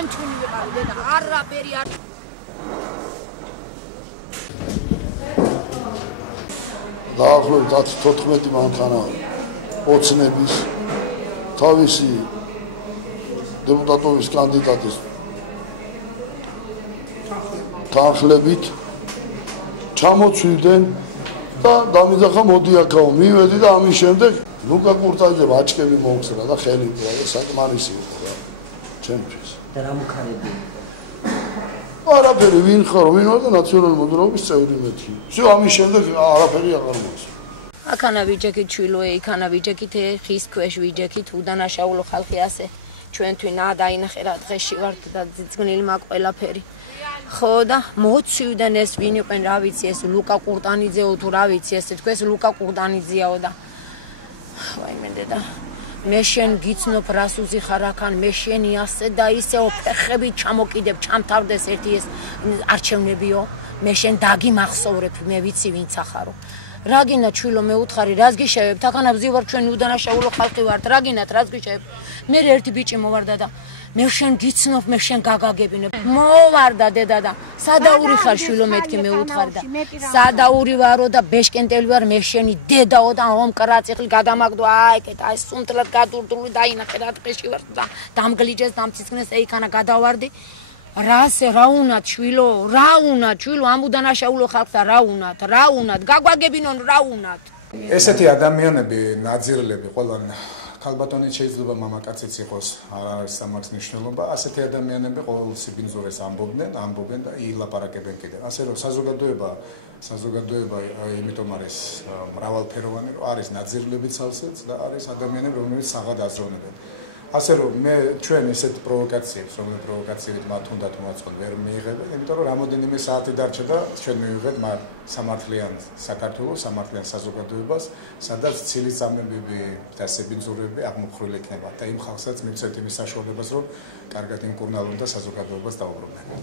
ჭემჩუნი ვიყავი დედა არაფერი არ დაახლოებით 14 მანქანა ოცნების თავისი დეპუტატობის კანდიდატის თანხლებით ჩამოცვიდნენ და დამიძახა მოდი აქაო მივედი და ამის შემდეგ ლუკა კურტაიძემ აჩქები მოუხსნა და ხელი პოვა და საკმარისი იყო რა ჩემთვის და რა მუქარები არაფერი ვინ ხარ ვინ ვარ და ნაციონალური მოძრაობის წევრი მეთქი всё ამის შემდეგ არაფერი აღარ მოხდა აქანა ვიჯექით ჩვილოე იქანა ვიჯექით ხის ქვეშ ვიჯექით უდანაშაულო ხალხი ასე ჩვენთვის დაინახე რა დღეში ვართ და ძგნილმა ყველაფერი ხო და მოცივდნენ ეს ვინ იყვენ რა ვიცი ეს ლუკა კურტანიძეო თუ რა ვიცი ეს თქვენს ლუკა კურტანიძეაო და ვაიმე დედა მე შენ გიცნობ რას უზიხარ აქან მე შენი ასე და ისეო ფეხები ჩამოკიდებ ჩამთავრდეს ერთი ეს არჩევნებიო მე შენ დაგიმახსოვრებ მე ვიცი ვინც ახარო რაგინა ჩვილო მე უთხარი რას გიშევებთ აქანა ვზივარ ჩვენი უდანაშაულო ხალხი ვართ რაგინათ რას გიშევებთ მე ერთი ბიჭი მოვარდა და მე შენ გიცნობ მე შენ გაგაგებინებ მოვარდა დედა და სადაური ხარ შვილო მეთქი მე უთხარი და სადაური ვარო და ბეშკენტელი ვარ მე შენი დედაო და ომკრაწიხლი გადამაგდო აიკეთ აი სუნთლად გადურდული დაინახე რა დღეში ვარ და დამგლიჯეს დამცისკნეს ეიქანა გადავარდი რა უნათ შვილო ამ უდანაშაულო ხალხთა რა უნათ გაგვაგებინონ რა უნათ ესეთი ადამიანები ნაძირლები ყველან ქალბატონი შეიძლება მამაკაციც იყოს არ არის სამართლის მნიშვნელობა ასეთი ადამიანები ყოველ სიბინძურეს ამბობენ და ილაპარაკებენ კიდე ასე რომ საზოგადოება იმიტომ არის მრავალფეროვანი რომ არის ნაძირლებიც ავსეც და არის ადამიანები რომლებიც საღად აზროვნებენ ასე რომ მე ჩვენ ესეთ პროვოკაციებს რომელი პროვოკაციებით მათ უნდათ მოაწყონ ვერ მიიღებენ იმიტომ რომ რამოდენიმე საათი დარჩა და ჩვენ მივიღეთ მათ სამართლიან საქართველოს სამართლიან საზოგადოებას სადაც ცილის წამებები და სიბინძურები აღმოფხრილი იქნება და იმ ხალხსაც მივცეთ იმის საშუალებას რომ კარგად იმკურნალონ და საზოგადოებას დაუბრუნდნენ